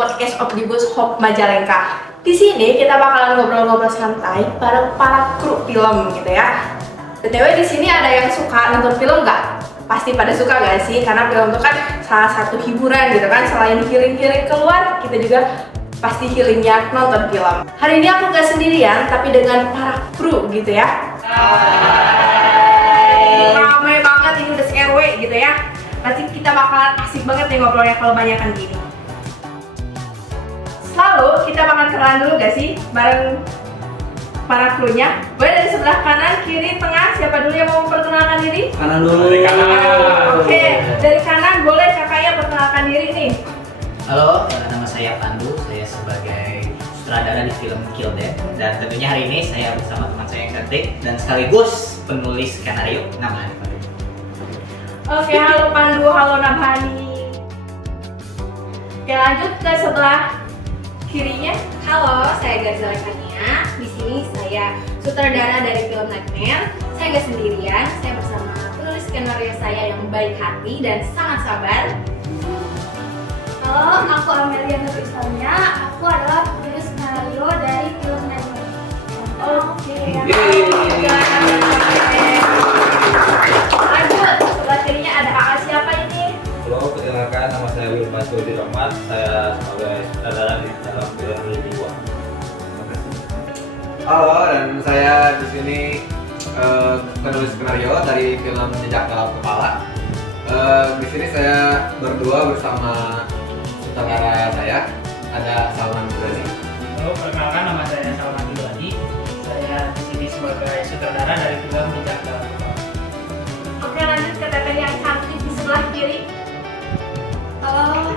podcast Omnibus Hope Majalengka. Di sini kita bakalan ngobrol-ngobrol santai bareng para kru film gitu ya. BTW di sini ada yang suka nonton film nggak? Pasti pada suka nggak sih? Karena film itu kan salah satu hiburan gitu kan. Selain healing-healing keluar, kita juga pasti healingnya nonton film. Hari ini aku nggak sendirian, tapi dengan para kru gitu ya. Hai. Ramai banget ini udah se-RW gitu ya. Nanti kita bakalan asik banget nih ngobrolnya kalau banyakan gini. Lalu kita bakalan kenalan dulu gak sih bareng para krunya? Boleh dari sebelah kanan, kiri, tengah, siapa dulu yang mau memperkenalkan diri? Kanan dulu. Dari kanan. Oke, dari kanan boleh kakaknya perkenalkan diri nih. Halo, nama saya Pandu. Saya sebagai sutradara di film Kill Death. Dan tentunya hari ini saya bersama teman saya yang cantik dan sekaligus penulis skenario Nabhani. Oke, halo Pandu, halo Nabhani. Oke, lanjut ke sebelah kirinya. Halo, saya Gazala Kania. Di sini saya sutradara dari film Nightmare. Saya nggak sendirian, saya bersama penulis skenario saya yang baik hati dan sangat sabar. Halo, aku Amelia Nuristania. Aku adalah penulis skenario dari film Nightmare. Oke. Lanjut, sebelah kirinya ada kakak siapa ini? Halo, perkenalkan nama saya Wilman Sudi Rahmat. Saya sebagai sutradara di dalam film Lili Dua. Halo, dan saya di sini penulis skenario dari film Jejak Dalam Kepala. Di sini saya berdua bersama sutradara saya, ada Salman Burani. Halo, perkenalkan nama saya Salman Burani. Saya di sini sebagai sutradara dari film Jejak Dalam Kepala. Oke, lanjut ke teteh yang cantik di sebelah kiri. Halo,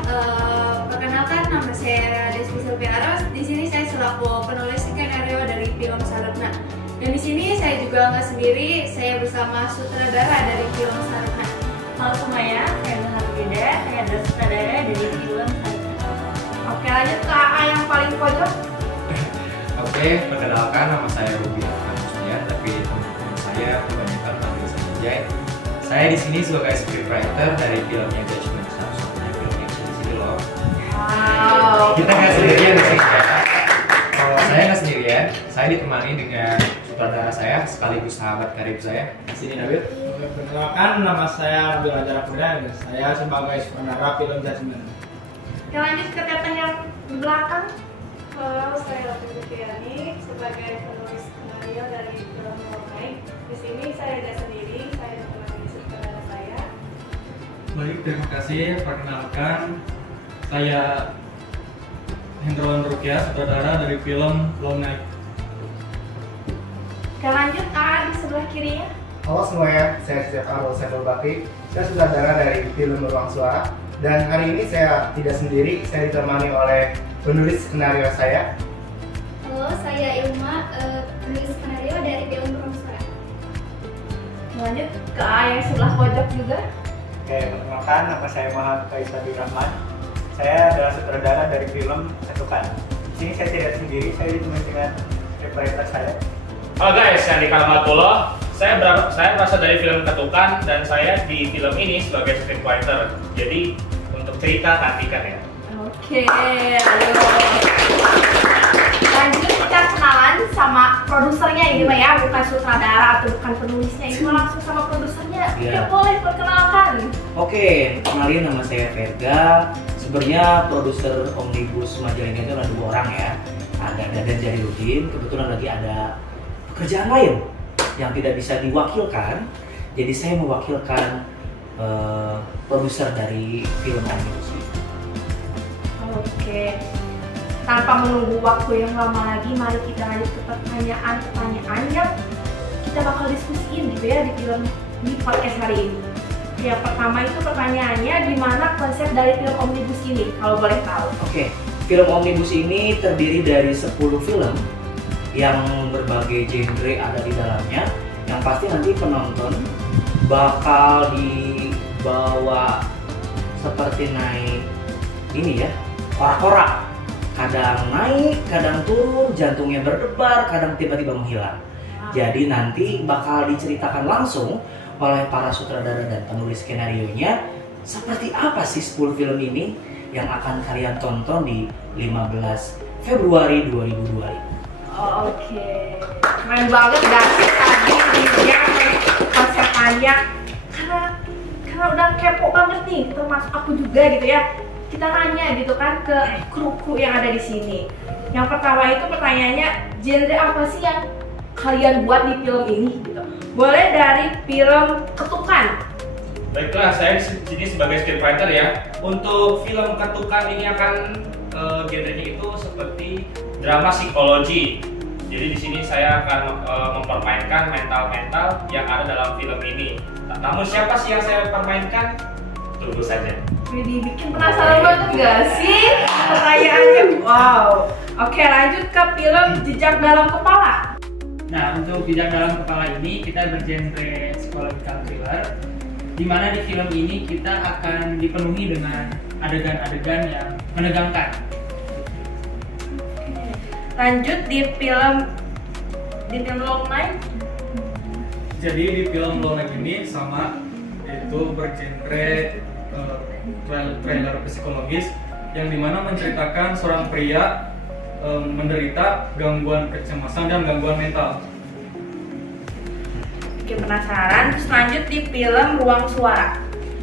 perkenalkan nama saya Deski Silviaros. Di sini saya selaku penulis skenario dari film Sarukna. Dan di sini saya juga nggak sendiri, saya bersama sutradara dari film Sarukna. Halo semuanya, saya Nurhal Beda. Saya adalah sutradara dari film Sarukna. Oke, lanjut ke AA yang paling pojok. Oke, perkenalkan nama saya Ruby Alhamdulillah, tapi teman-teman saya kebanyakan panggil saya Jai. Saya di sini sebagai scriptwriter dari filmnya Judgment, satu-satunya film yang di sini loh. Wow. Kita nggak sendirian di sini ya. Kalau saya nggak sendirian, saya ditemani dengan sutradara saya sekaligus sahabat karib saya. Di sini Nabil. Perkenalkan nama saya Nabil Ajar Afdan. Saya sebagai sutradara film Judgment. Oke, lanjut ke teteh yang di belakang. Halo, saya Raffi Fitriani sebagai penulis skenario dari film Lomai. Di sini saya tidak sendiri, saya ditemani sutradara saya. Baik, terima kasih. Perkenalkan, saya Hendrawan Rukia, sutradara dari film Long Night. Oke, lanjut AA di sebelah kirinya. Halo semuanya, saya Arul Saiful Bakri. Saya sutradara dari film Ruang Suara. Dan hari ini saya tidak sendiri, saya ditemani oleh penulis skenario saya. Halo, saya Ilma, penulis skenario dari film Ruang Suara. Lanjut ke AA yang sebelah pojok juga. Oke, perkenalkan nama saya Muhammad Faisal Rahman. Saya adalah sutradara dari film Ketukan. Di sini saya tidak sendiri, saya ditemani dengan scriptwriter saya. Halo guys, Sandi Kalmatullah. Saya berasal dari film Ketukan dan saya di film ini sebagai scriptwriter. Jadi untuk cerita nantikan ya. Oke, ayo. Lanjut kita kenalan sama produsernya ini mah ya, bukan sutradara atau bukan penulisnya, ini mah langsung sama produsernya. Iya. Ya boleh perkenalkan. Oke, kenalin nama saya Verga. Sebenarnya produser Omnibus Majalengka itu ada 2 orang ya. Ada Dadan Jahiludin, kebetulan lagi ada pekerjaan lain yang tidak bisa diwakilkan. Jadi saya mewakilkan produser dari film Omnibus ini. Oke. Tanpa menunggu waktu yang lama lagi, mari kita lanjut ke pertanyaan-pertanyaan yang kita bakal diskusiin gitu ya di podcast hari ini. Yang pertama itu pertanyaannya, gimana konsep dari film Omnibus ini, kalau boleh tahu? Oke, film Omnibus ini terdiri dari 10 film yang berbagai genre ada di dalamnya. Yang pasti nanti penonton bakal dibawa seperti naik ini ya, korak-korak. Kadang naik, kadang turun, jantungnya berdebar, kadang tiba-tiba menghilang. Jadi nanti bakal diceritakan langsung oleh para sutradara dan penulis skenarionya seperti apa sih 10 film ini yang akan kalian tonton di 15 Februari 2025. Oke, keren banget dan tadi dia konsepannya karena udah kepo banget nih, termasuk aku juga gitu ya. Kita nanya gitu kan ke kru-kru yang ada di sini. Yang pertama itu pertanyaannya, genre apa sih yang kalian buat di film ini gitu? Boleh dari film Ketukan. Baiklah, saya di sini sebagai scriptwriter ya. Untuk film Ketukan ini akan genrenya itu seperti drama psikologi. Jadi di sini saya akan mempermainkan mental-mental yang ada dalam film ini. Namun siapa sih yang saya permainkan? Tunggu saja. Jadi bikin penasaran banget gak sih pertanyaannya? Wow. Oke, lanjut ke film Jejak Dalam Kepala. Nah, untuk Jejak Dalam Kepala ini kita bergenre psychological thriller, di mana di film ini kita akan dipenuhi dengan adegan-adegan yang menegangkan. Lanjut di film Long Night. Jadi di film Long Night ini sama, itu bergenre trailer psikologis yang dimana menceritakan seorang pria menderita gangguan kecemasan dan gangguan mental. Oke, penasaran. Terus lanjut di film Ruang Suara.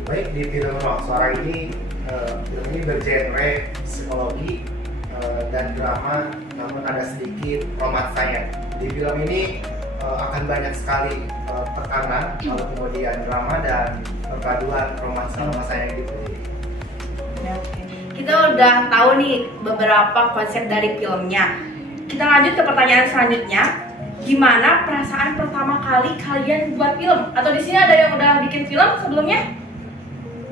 Baik, di film Ruang Suara ini film ini bergenre psikologi dan drama, namun ada sedikit romansanya. Di film ini akan banyak sekali tekanan, lalu kemudian drama dan perpaduan romansa yang gitu. Oke. Kita udah tahu nih beberapa konsep dari filmnya. Kita lanjut ke pertanyaan selanjutnya. Gimana perasaan pertama kali kalian buat film? Atau di sini ada yang udah bikin film sebelumnya?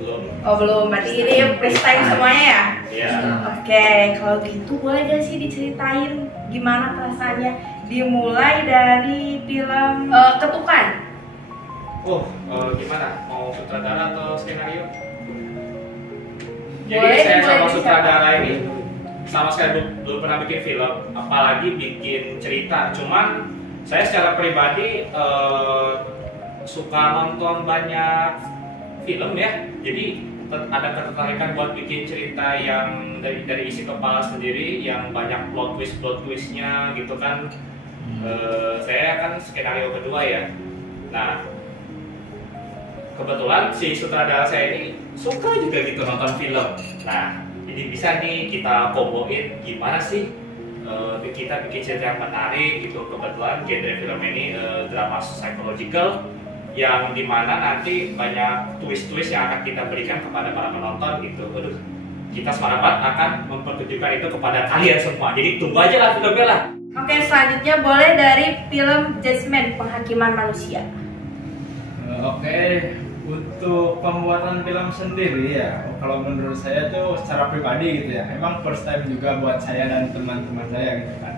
Belum. Oh belum, berarti ini first time semuanya ya? Iya. Oke, kalau gitu boleh gak sih diceritain gimana perasaannya? Dimulai dari film Ketukan. Gimana? Mau sutradara atau skenario? Jadi Boleh, saya boleh sama bisa. sutradara ini sama sekali belum pernah bikin film, apalagi bikin cerita. Cuman saya secara pribadi suka nonton banyak film ya. Jadi ada ketertarikan buat bikin cerita yang dari isi kepala sendiri, yang banyak plot twistnya gitu kan. Saya kan skenario kedua ya. Nah, kebetulan si sutradara saya ini suka juga gitu nonton film. Nah, jadi bisa nih kita komboin gimana sih kita bikin cerita yang menarik gitu. Kebetulan genre film ini drama psychological yang dimana nanti banyak twist-twist yang akan kita berikan kepada para penonton gitu. Aduh, kita semangat banget akan mempertunjukkan itu kepada kalian semua. Jadi tunggu aja lah filmnya lah. Oke, selanjutnya boleh dari film Judgment, Penghakiman Manusia. Oke, untuk pembuatan film sendiri ya, kalau menurut saya tuh secara pribadi gitu ya, emang first time juga buat saya dan teman-teman saya gitu kan.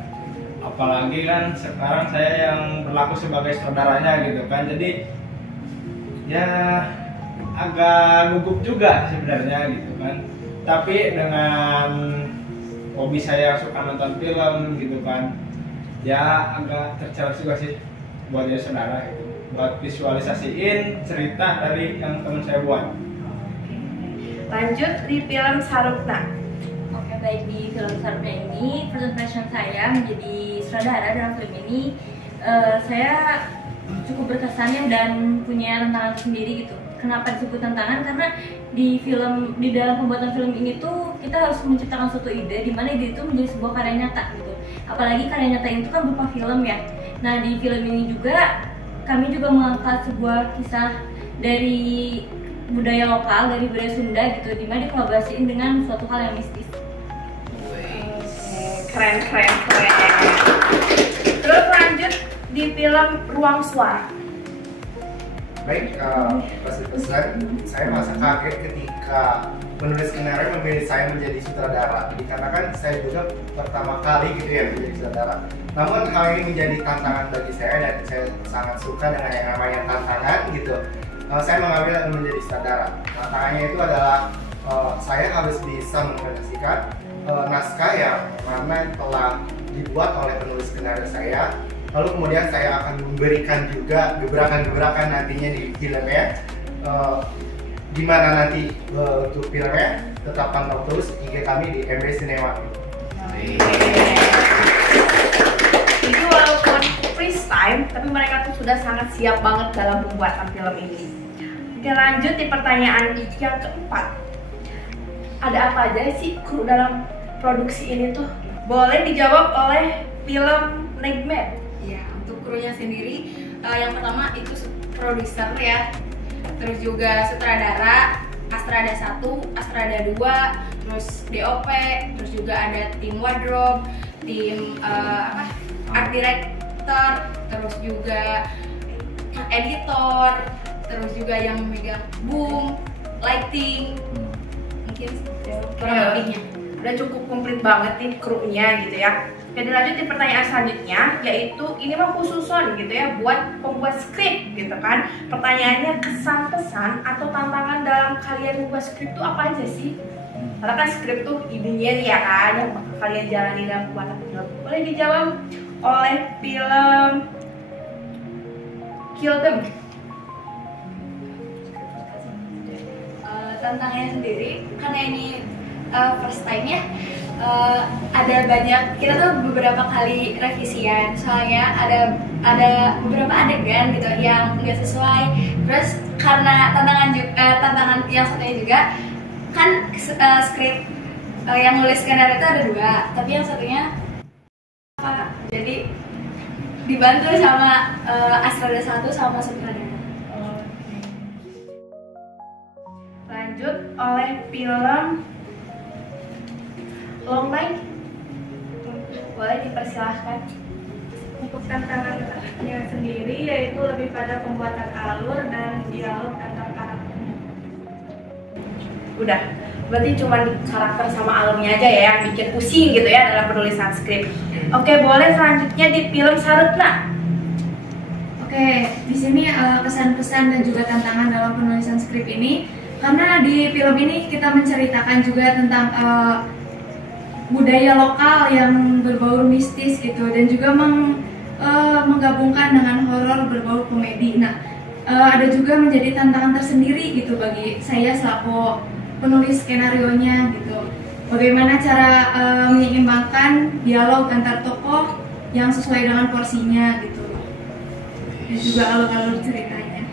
Apalagi kan sekarang saya yang berlaku sebagai saudaranya gitu kan, jadi ya agak gugup juga sebenarnya gitu kan. Tapi dengan hobi saya suka nonton film gitu kan, ya agak tercerat juga sih buat jadi saudara gitu, buat visualisasiin cerita dari yang teman saya buat. Lanjut di film Sarupna. Oke, baik, di film Sarupna ini first impression saya menjadi sutradara dalam film ini, saya cukup berkesan dan punya tantangan sendiri gitu. Kenapa disebut tantangan? Karena di dalam pembuatan film ini tuh kita harus menciptakan suatu ide di mana ide itu menjadi sebuah karya nyata gitu. Apalagi karya nyata itu kan berupa film ya. Nah, di film ini juga kami juga mengangkat sebuah kisah dari budaya lokal, dari budaya Sunda gitu, di mana dikolaborasiin dengan suatu hal yang mistis. Keren. Terus lanjut di film Ruang Suara. Baik, pesan saya merasa kaget ketika penulis skenario memilih saya menjadi sutradara, dikarenakan saya juga pertama kali gitu ya menjadi sutradara. Namun hal ini menjadi tantangan bagi saya dan saya sangat suka dengan yang namanya tantangan gitu. Saya mengambil menjadi sutradara. Tantangannya itu adalah saya harus bisa mengadaptasikan naskah yang mana telah dibuat oleh penulis skenario saya. Lalu kemudian saya akan memberikan juga gebrakan-gebrakan nantinya di filmnya gimana nanti untuk filmnya, tetap pantau terus IG kami di MB Cinema. Jadi walaupun freestyle, tapi mereka tuh sudah sangat siap banget dalam pembuatan film ini. Oke, lanjut di pertanyaan yang keempat. Ada apa aja sih kru dalam produksi ini tuh? Boleh dijawab oleh film Nightmare. Ya, untuk krunya sendiri, yang pertama itu produser ya, terus juga sutradara, Astrada 1, Astrada 2, terus DOP, terus juga ada tim wardrobe, tim art director, terus juga editor, terus juga yang memegang boom, lighting, mungkin kurang lebihnya. Udah cukup komplit banget nih krunya gitu ya. Jadi lanjut di pertanyaan selanjutnya, yaitu ini mah khususon gitu ya buat pembuat skrip gitu kan. Pertanyaannya, kesan pesan atau tantangan dalam kalian membuat skrip itu apa aja sih? Karena kan skrip tuh idenya nih ya kan yang bakal kalian jalani dalam pembuatan film. Boleh dijawab oleh film Kill Them. Tantangannya sendiri karena ini first time ya, ada banyak, kita tuh beberapa kali revisian, soalnya ada beberapa adegan gitu yang nggak sesuai. Terus karena tantangan yang satunya juga kan skrip yang nulis skenario itu ada 2, tapi yang satunya jadi dibantu sama Astrada 1 sama sutradara. Lanjut oleh film Long Night. Boleh dipersilahkan. Untuk tantangannya sendiri yaitu lebih pada pembuatan alur dan dialog antar karakter. Udah, berarti cuma di karakter sama alurnya aja ya yang bikin pusing gitu ya dalam penulisan skrip. Oke, boleh selanjutnya di film Sarutna. Oke, di sini kesan-pesan dan juga tantangan dalam penulisan skrip ini, karena di film ini kita menceritakan juga tentang budaya lokal yang berbau mistis gitu, dan juga menggabungkan dengan horor berbau komedi. Nah, ada juga menjadi tantangan tersendiri gitu bagi saya selaku penulis skenarionya gitu. Bagaimana cara menyeimbangkan dialog antar tokoh yang sesuai dengan porsinya gitu, dan juga alur-alur ceritanya.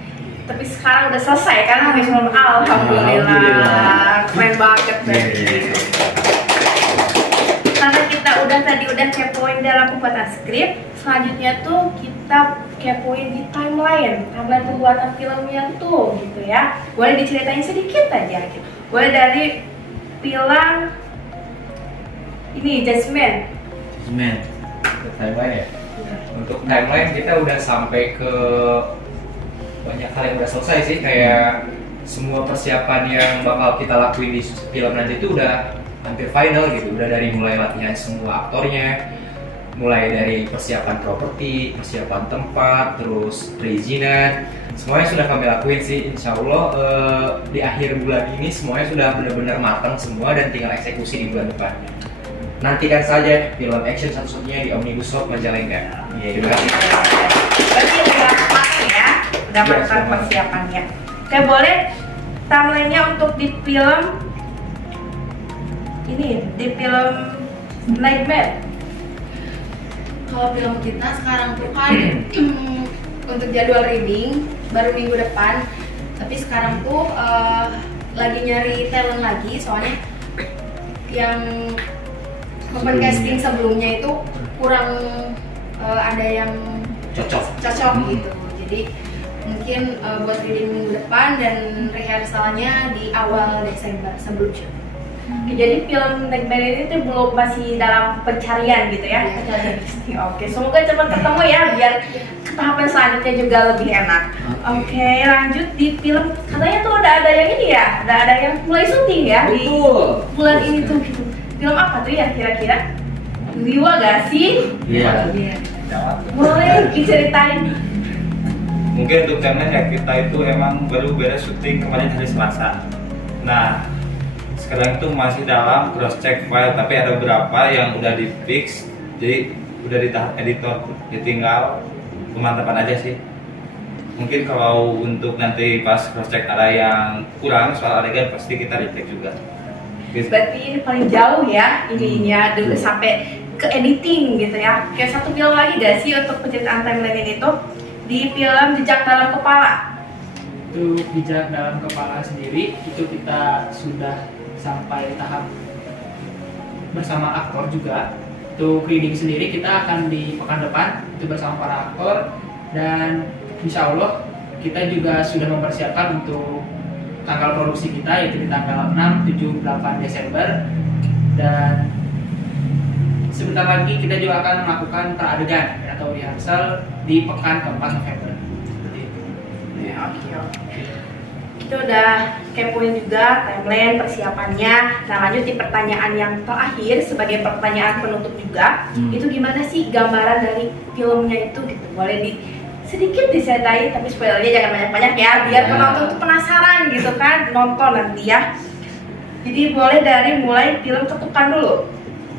Tapi sekarang udah selesai kan film. Alhamdulillah, keren banget deh. Karena kita udah kepoin dalam pembuatan skrip, selanjutnya tuh kita kepoin di timeline pembuatan filmnya tuh gitu ya. Boleh diceritain sedikit aja gitu. Boleh dari film ini Jasmine. Timeline ya. Untuk timeline kita udah sampai ke banyak hal yang udah selesai sih, kayak semua persiapan yang bakal kita lakuin di film nanti itu udah hampir final gitu. Udah dari mulai latihan semua aktornya, mulai dari persiapan properti, persiapan tempat, terus perizinan, semuanya sudah kami lakuin sih. Insya Allah di akhir bulan ini semuanya sudah benar-benar matang semua dan tinggal eksekusi di bulan depan. Nantikan saja film action satu-satunya di Omnibus Shop Majalengka. Terima kasih. Berarti udah matang ya, udah matang persiapannya. Oke, boleh timelinenya untuk di film ini, di film Nightmare. Kalau film kita sekarang tuh kan untuk jadwal reading baru minggu depan, tapi sekarang tuh lagi nyari talent lagi, soalnya yang open casting sebelumnya itu kurang ada yang cocok gitu. Jadi mungkin buat reading minggu depan dan rehearsalnya di awal Desember sebelum syuting. Jadi film Nightmare ini tuh belum, masih dalam pencarian gitu ya. Oke, semoga cepat ketemu ya biar tahapan selanjutnya juga lebih enak. Oke, lanjut di film, katanya tuh ada yang ini ya, ada yang mulai syuting ya di bulan ini tuh gitu. Film apa tuh ya kira-kira? Liwa gak sih? Iya. Boleh diceritain? Mungkin untuk timeline ya, kita itu emang baru beres syuting kemarin hari Selasa. Nah, sekarang itu masih dalam cross check file, tapi ada beberapa yang udah di fix, jadi udah di tahap editor, ditinggal pemantapan aja sih. Mungkin kalau untuk nanti pas cross check ada yang kurang soal adegan pasti kita retake juga. Gitu. Berarti ini paling jauh ya ininya dulu sampai ke editing gitu ya. Kayak satu film lagi gak sih untuk penceritaan timeline ini tuh di film Jejak Dalam Kepala? Untuk Jejak Dalam Kepala sendiri itu kita sudah sampai tahap bersama aktor juga. Untuk reading sendiri kita akan di pekan depan itu bersama para aktor, dan insya Allah kita juga sudah mempersiapkan untuk tanggal produksi kita yaitu di tanggal 6, 7, 8 Desember, dan sebentar lagi kita juga akan melakukan peradegan atau rehearsal di pekan keempat November. Seperti itu. Ya, oke. Kita udah kepoin juga timeline persiapannya. Nah, lanjut di pertanyaan yang terakhir sebagai pertanyaan penutup juga. Itu gimana sih gambaran dari filmnya itu gitu? Boleh sedikit diceritain, tapi spoilernya jangan banyak-banyak ya, biar penonton tuh penasaran gitu kan nonton nanti ya. Jadi boleh dari mulai film Ketukan dulu.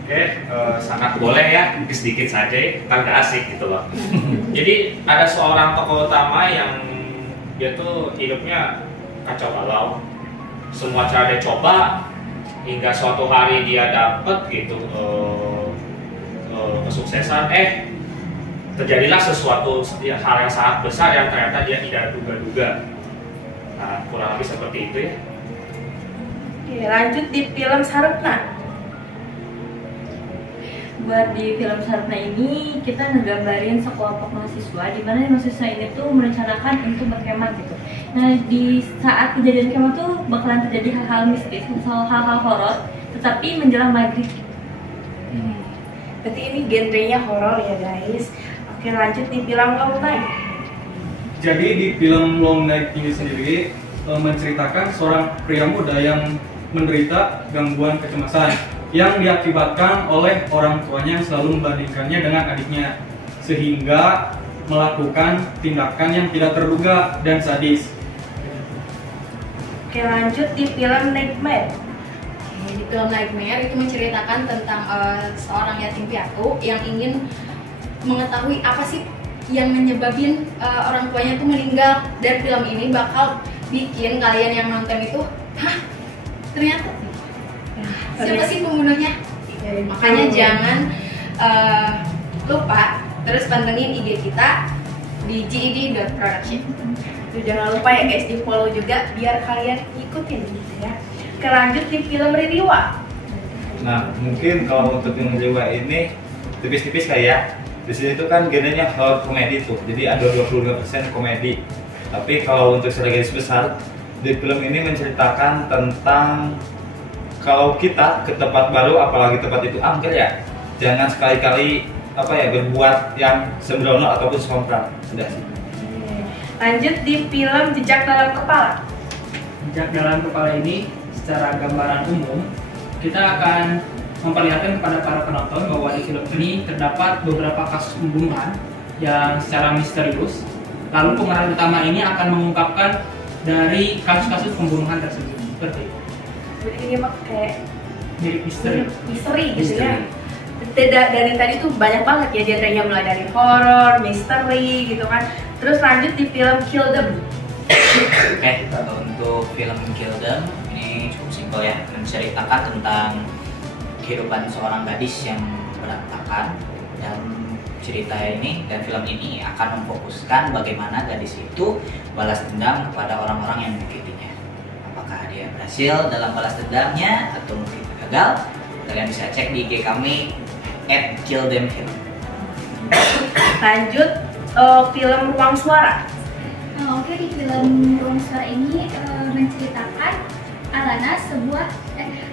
Oke, sangat boleh ya, sedikit saja, kan gak asik gitu loh. Jadi ada seorang tokoh utama yang dia tuh hidupnya kacau balau, semua cara dia coba hingga suatu hari dia dapet gitu kesuksesan. Terjadilah sesuatu hal yang sangat besar yang ternyata dia tidak duga-duga. Nah, kurang lebih seperti itu ya. Oke, lanjut di film Sarupna. Buat di film Sarupna ini kita ngegambarin sekelompok mahasiswa di mana mahasiswa ini tuh merencanakan untuk berkemah gitu. Nah, di saat kejadian kemah tuh bakalan terjadi hal-hal mistis, hal-hal horor, tetapi menjelang maghrib. Berarti ini genrenya horor ya guys. Oke, lanjut di film Long Night. Jadi di film Long Night ini sendiri menceritakan seorang pria muda yang menderita gangguan kecemasan yang diakibatkan oleh orang tuanya yang selalu membandingkannya dengan adiknya, sehingga melakukan tindakan yang tidak terduga dan sadis. Oke, lanjut di film Nightmare. Di film Nightmare itu menceritakan tentang seorang yatim piatu yang ingin mengetahui apa sih yang menyebabin orang tuanya itu meninggal, dan film ini bakal bikin kalian yang nonton itu, hah, ternyata siapa sih pembunuhnya? Makanya jangan lupa terus pantengin IG kita di GED.production. Jangan lupa ya guys, di follow juga biar kalian ikutin gitu ya. Lanjut di film Ririwa. Nah, mungkin kalau untuk film Ririwa ini tipis-tipis kayak di sini tuh kan genrenya horror komedi tuh, jadi ada 25% komedi. Tapi kalau untuk secara garis besar di film ini menceritakan tentang kalau kita ke tempat baru, apalagi tempat itu angker ya, jangan sekali-kali berbuat yang sembrono ataupun sompral. Sudah sih. Lanjut di film Jejak Dalam Kepala. Jejak Dalam Kepala ini secara gambaran umum kita akan memperlihatkan kepada para penonton bahwa di film ini terdapat beberapa kasus pembunuhan yang secara misterius. Lalu pemeran utama ini akan mengungkapkan dari kasus-kasus pembunuhan tersebut. Seperti itu. Jadi ini mah kayak mirip misteri gitu ya. Dari tadi tuh banyak banget ya genrenya, mulai dari horor, misteri gitu kan. Terus lanjut di film Kill Them. Oke, untuk film Kill Them ini cukup simpel ya, menceritakan tentang kehidupan seorang gadis yang berantakan, dan cerita ini dan film ini akan memfokuskan bagaimana gadis itu balas dendam kepada orang-orang yang menyakitinya. Apakah dia berhasil dalam balas dendamnya atau mungkin gagal? Kalian bisa cek di IG kami @killdemfilm. Lanjut film Ruang Suara. Oke, di film Ruang Suara ini menceritakan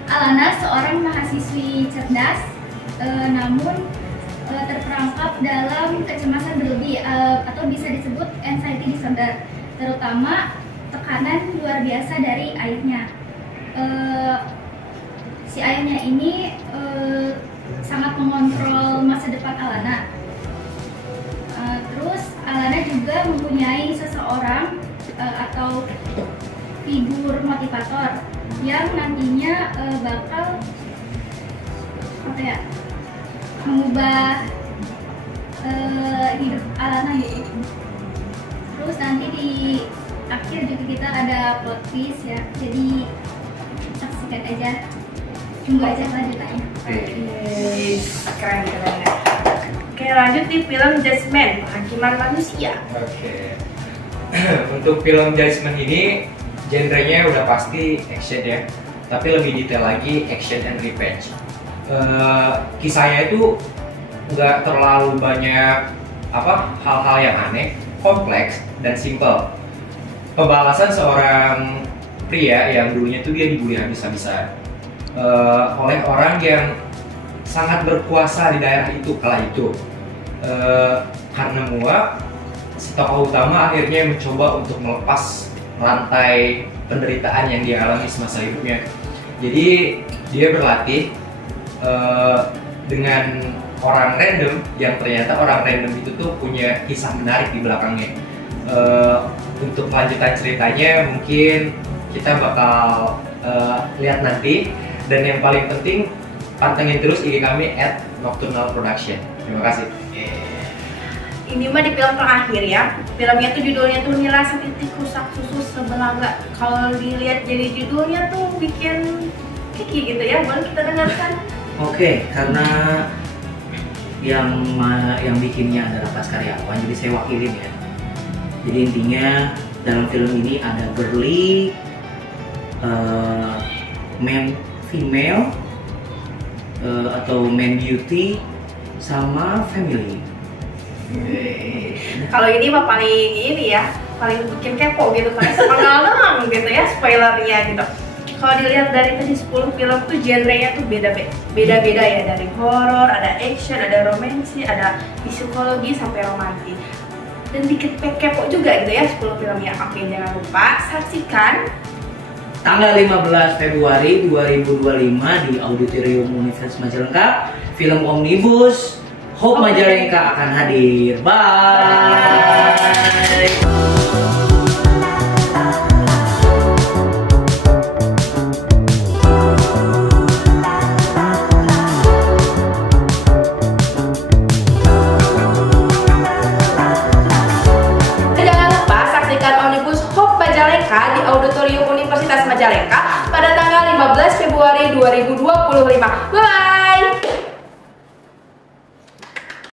Alana seorang mahasiswi cerdas, namun terperangkap dalam kecemasan berlebih atau bisa disebut anxiety disorder, terutama tekanan luar biasa dari ayahnya. Si ayahnya ini sangat mengontrol masa depan Alana. Terus Alana juga mempunyai seseorang atau figur motivator yang nantinya bakal mengubah hidup Alana gitu. Terus nanti di akhir juga kita ada plot twist ya. Jadi saksikan aja. Tunggu aja kelanjutannya. Keren ya. Oke, lanjut di film Judgment, Penghakiman Manusia. Oke. Untuk film Judgment ini genrenya udah pasti action ya, tapi lebih detail lagi action and revenge. Kisahnya itu nggak terlalu banyak hal-hal yang aneh, kompleks dan simple. Pembalasan seorang pria yang dulunya tuh dia dibully habis-habisan oleh orang yang sangat berkuasa di daerah itu kala itu. Karena muak, si tokoh utama akhirnya mencoba untuk melepas rantai penderitaan yang dia alami semasa hidupnya. Jadi dia berlatih dengan orang random yang ternyata orang random itu tuh punya kisah menarik di belakangnya. Untuk lanjutan ceritanya mungkin kita bakal lihat nanti, dan yang paling penting pantengin terus IG kami @nocturnal production. Terima kasih. Ini mah di film terakhir ya. Filmnya tuh judulnya tuh Nila Setitik Rusak Susu Sebelangga. Kalau dilihat jadi judulnya tuh bikin kiki gitu ya. Boleh kita dengarkan? Oke, karena yang bikinnya adalah pas karyawan, jadi saya wakilin ya. Jadi intinya dalam film ini ada girly, man female, atau man beauty, sama family. Kalau ini mah paling ini ya, paling bikin kepo gitu karena sepengalaman gitu ya spoilernya gitu. Kalau dilihat dari tadi 10 film tuh genrenya tuh beda-beda ya, dari horor, ada action, ada romansi, ada psikologi sampai romantis. Dan dikit kepo juga gitu ya 10 filmnya. Oke, jangan lupa saksikan tanggal 15 Februari 2025 di Auditorium Universitas Majalengka, film Omnibus Hope Majalengka akan hadir. Bye. di Auditorium Universitas Majalengka pada tanggal 15 Februari 2025. Bye!